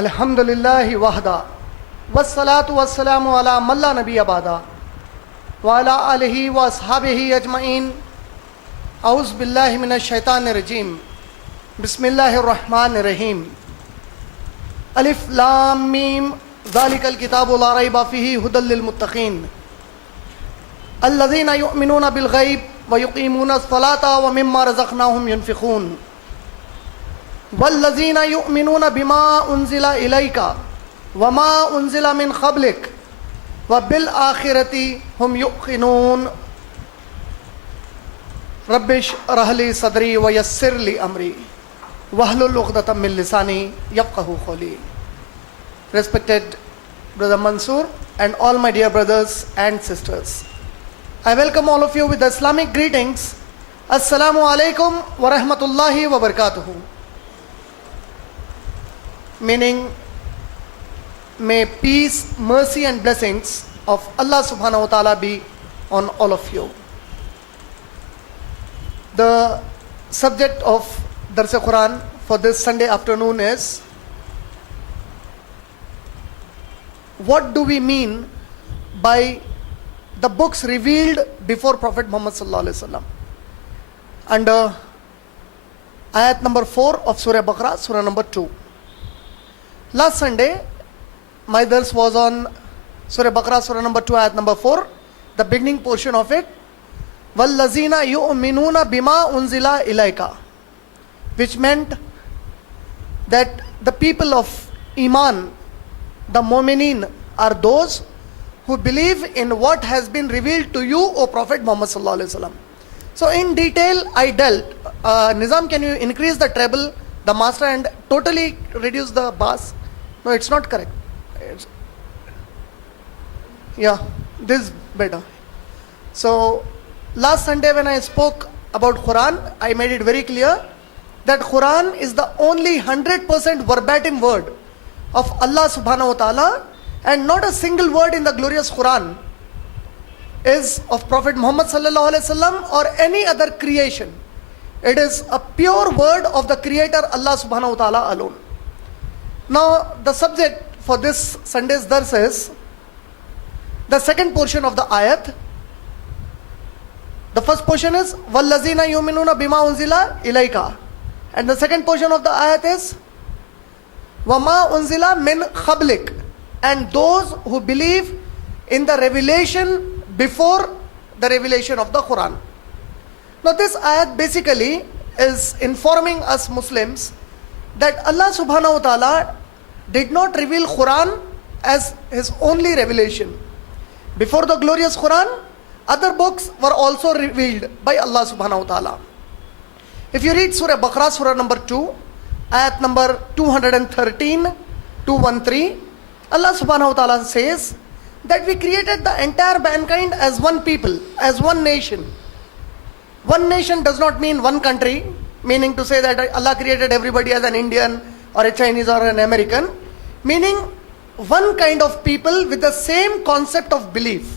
الحمدللہ وحدہ والصلاة والسلام علی من لا نبی بعدہ وعلی آلہ واصحابہ اجمعین. اعوذ باللہ من الشیطان الرجیم. بسم اللہ الرحمن الرحیم. الف لام میم ذالک الکتاب لا ریب فیہ ھدی للمتقین الذین یؤمنون بالغیب ویقیمون الصلاۃ ومما رزقناہم ینفقون والذین یؤمنون بما انزل الیک وما انزل من قبلک وبالآخرۃ هم یوقنون. رب اشرح لی صدری ویسر لی امری واحلل عقدۃ من لسانی یفقہوا قولی. Respected Brother Mansoor and all my dear brothers and sisters, I welcome all of you with the Islamic greetings. Assalamu alaikum wa rahmatullahi wa barakatuhu. Meaning, may peace, mercy and blessings of Allah subhanahu wa ta'ala be on all of you. The subject of Dars Quran for this Sunday afternoon is, what do we mean by the books revealed before Prophet Muhammad sallallahu alaihi wasallam? Under ayat number 4 of Surah Baqarah, Surah number 2. Last Sunday, my dars was on Surah Baqarah, Surah number 2, ayat number 4, the beginning portion of it. وَالَّذِينَ يُؤْمِنُونَ بِمَا أُنزِلَ إِلَيْكَ, which meant that the people of Iman, the Mu'mineen, are those who believe in what has been revealed to you, O Prophet Muhammad sallallahu alaihi wasallam. So in detail I dealt. Nizam, can you increase the treble, the master, and totally reduce the bass? No, it's not correct. Yeah, this is better. So last Sunday when I spoke about Quran, I made it very clear that Quran is the only 100% verbatim word of Allah subhanahu wa ta'ala, and not a single word in the glorious Quran is of Prophet Muhammad sallallahu alaihi wasallam or any other creation. It is a pure word of the Creator Allah subhanahu wa ta'ala alone. Now the subject for this Sunday's dars is the second portion of the ayat. The first portion is وَالَّذِينَ يُؤْمِنُونَ بِمَا أُنزِلَ إِلَيْكَ, and the second portion of the ayat is وَمَا أُنزِلَ مِنْ قَبْلِكَ, and those who believe in the revelation before the revelation of the Quran. Now this ayat basically is informing us Muslims that Allah subhanahu wa ta'ala did not reveal Quran as his only revelation. Before the glorious Quran, other books were also revealed by Allah subhanahu wa ta'ala. If you read Surah Baqarah, Surah number 2, ayat number 213, 213, Allah subhanahu wa ta'ala says that we created the entire mankind as one people, as one nation. One nation does not mean one country, meaning to say that Allah created everybody as an Indian or a Chinese or an American, meaning one kind of people with the same concept of belief.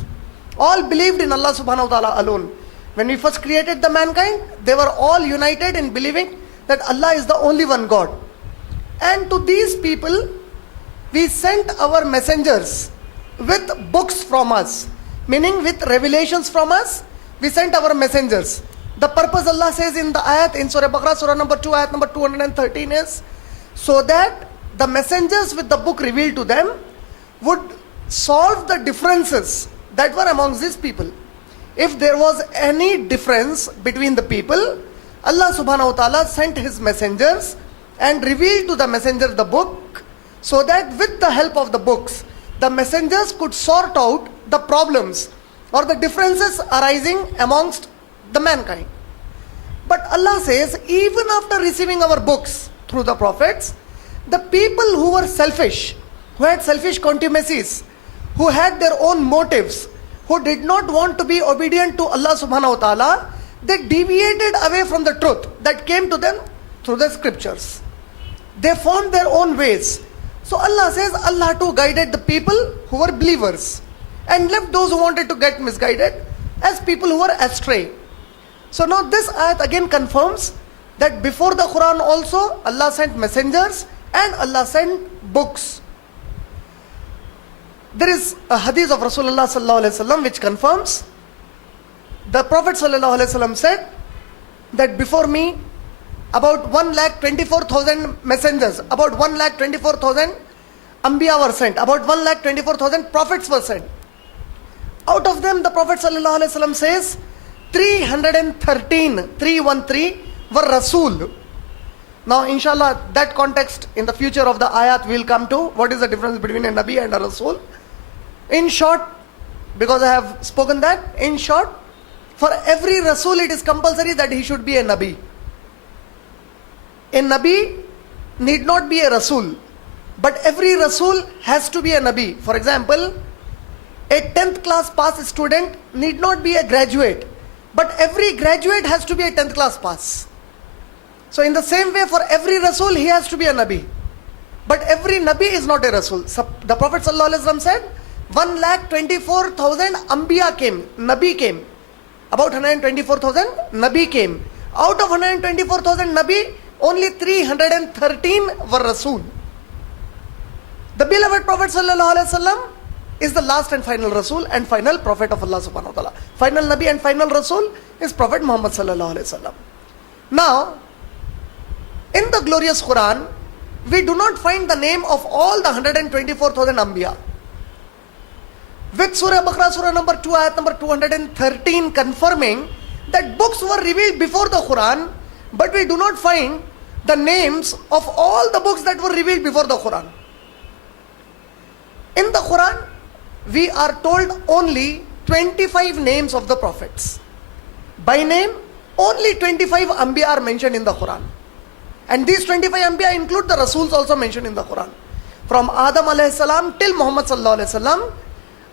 All believed in Allah subhanahu wa ta'ala alone. When we first created the mankind, they were all united in believing that Allah is the only one God. And to these people, we sent our messengers with books from us, meaning with revelations from us, we sent our messengers. The purpose Allah says in the ayat in Surah Baqarah, Surah number 2, ayat number 213 is so that the messengers with the book revealed to them would solve the differences that were amongst these people. If there was any difference between the people, Allah subhanahu wa ta'ala sent his messengers and revealed to the messenger the book, so that with the help of the books, the messengers could sort out the problems or the differences arising amongst the mankind. But Allah says, even after receiving our books through the prophets, the people who were selfish, who had selfish contumacies, who had their own motives, who did not want to be obedient to Allah subhanahu wa ta'ala, they deviated away from the truth that came to them through the scriptures. They found their own ways. So Allah says, Allah too guided the people who were believers and left those who wanted to get misguided as people who were astray. So now this ayat again confirms that before the Quran also Allah sent messengers and Allah sent books. There is a hadith of Rasulullah sallallahu alaihi wasallam which confirms. The Prophet sallallahu alaihi wasallam said that before me about 1,24,000 messengers, about 1,24,000 Anbiya were sent, about 1,24,000 prophets were sent. Out of them, the Prophet sallallahu alaihi wasallam says 313 were Rasul. Now inshallah that context in the future of the ayat will come to what is the difference between a Nabi and a Rasul. In short, because I have spoken that, in short, for every Rasul it is compulsory that he should be a Nabi. A Nabi need not be a Rasul, but every Rasul has to be a Nabi. For example, a 10th class pass student need not be a graduate, but every graduate has to be a 10th class pass. So in the same way, for every Rasul he has to be a Nabi, but every Nabi is not a Rasul. So the Prophet ﷺ said 1,24,000 Anbiya came, Nabi came. About 124,000 Nabi came. Out of 124,000 Nabi, only 313 were Rasul. The beloved Prophet ﷺ is the last and final Rasul and final Prophet of Allah subhanahu wa ta'ala. Final Nabi and final Rasul is Prophet Muhammad sallallahu alaihi wasallam. Now, in the glorious Quran, we do not find the name of all the 124,000 Anbiya. With Surah Baqarah, Surah number 2, ayat number 213 confirming that books were revealed before the Quran, but we do not find the names of all the books that were revealed before the Quran. In the Quran, we are told only 25 names of the prophets. By name, only 25 Anbiya are mentioned in the Quran. And these 25 Anbiya include the Rasuls also mentioned in the Quran. From Adam alayhi salam till Muhammad sallallahu alayhi salam,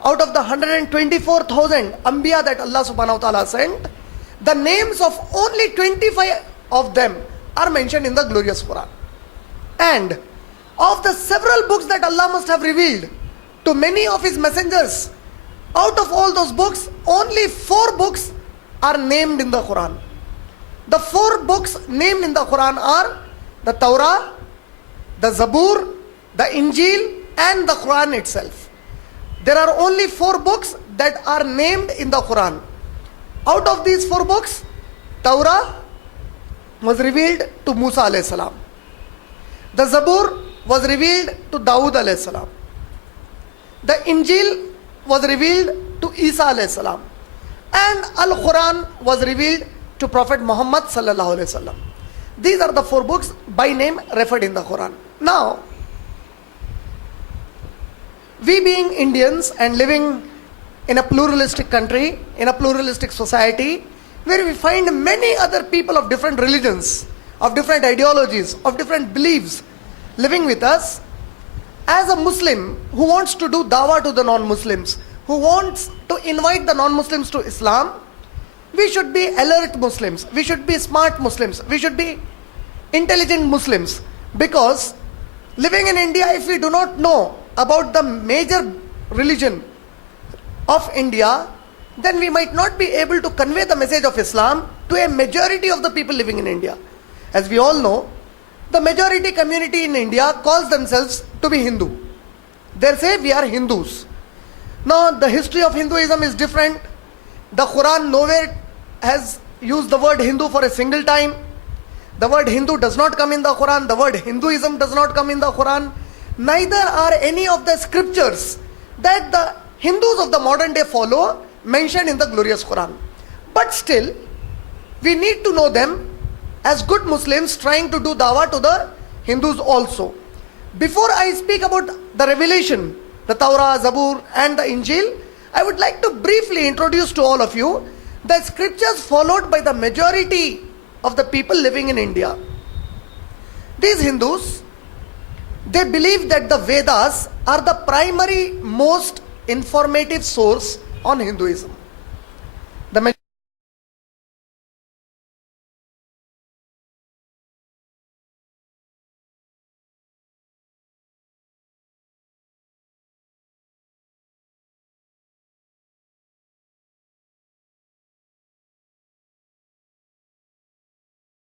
out of the 124,000 Anbiya that Allah subhanahu wa ta'ala sent, the names of only 25 of them are mentioned in the glorious Quran. And of the several books that Allah must have revealed to many of his messengers, out of all those books, only 4 books are named in the Quran. The 4 books named in the Quran are the Torah, the Zabur, the Injil, and the Quran itself. There are only 4 books that are named in the Quran. Out of these 4 books, Torah was revealed to Musa alayhi salam. The Zabur was revealed to Dawood alayhi salam. The Injil was revealed to Isa alayhi salam. And Al-Quran was revealed to Prophet Muhammad sallallahu alayhi wasallam. These are the 4 books by name referred in the Quran. Now, we being Indians and living in a pluralistic country, in a pluralistic society, where we find many other people of different religions, of different ideologies, of different beliefs living with us, as a Muslim who wants to do dawah to the non-Muslims, who wants to invite the non-Muslims to Islam, we should be alert Muslims, we should be smart Muslims, we should be intelligent Muslims. Because living in India, if we do not know about the major religion of India, then we might not be able to convey the message of Islam to a majority of the people living in India. As we all know, the majority community in India calls themselves to be Hindu. They say we are Hindus. Now the history of Hinduism is different. The Quran nowhere has used the word Hindu for a single time. The word Hindu does not come in the Quran. The word Hinduism does not come in the Quran. Neither are any of the scriptures that the Hindus of the modern day follow mentioned in the glorious Quran. But still, we need to know them as good Muslims trying to do dawah to the Hindus also. Before I speak about the revelation, the Torah, Zabur and the Injil, I would like to briefly introduce to all of you the scriptures followed by the majority of the people living in India. These Hindus, they believe that the Vedas are the primary most informative source on Hinduism.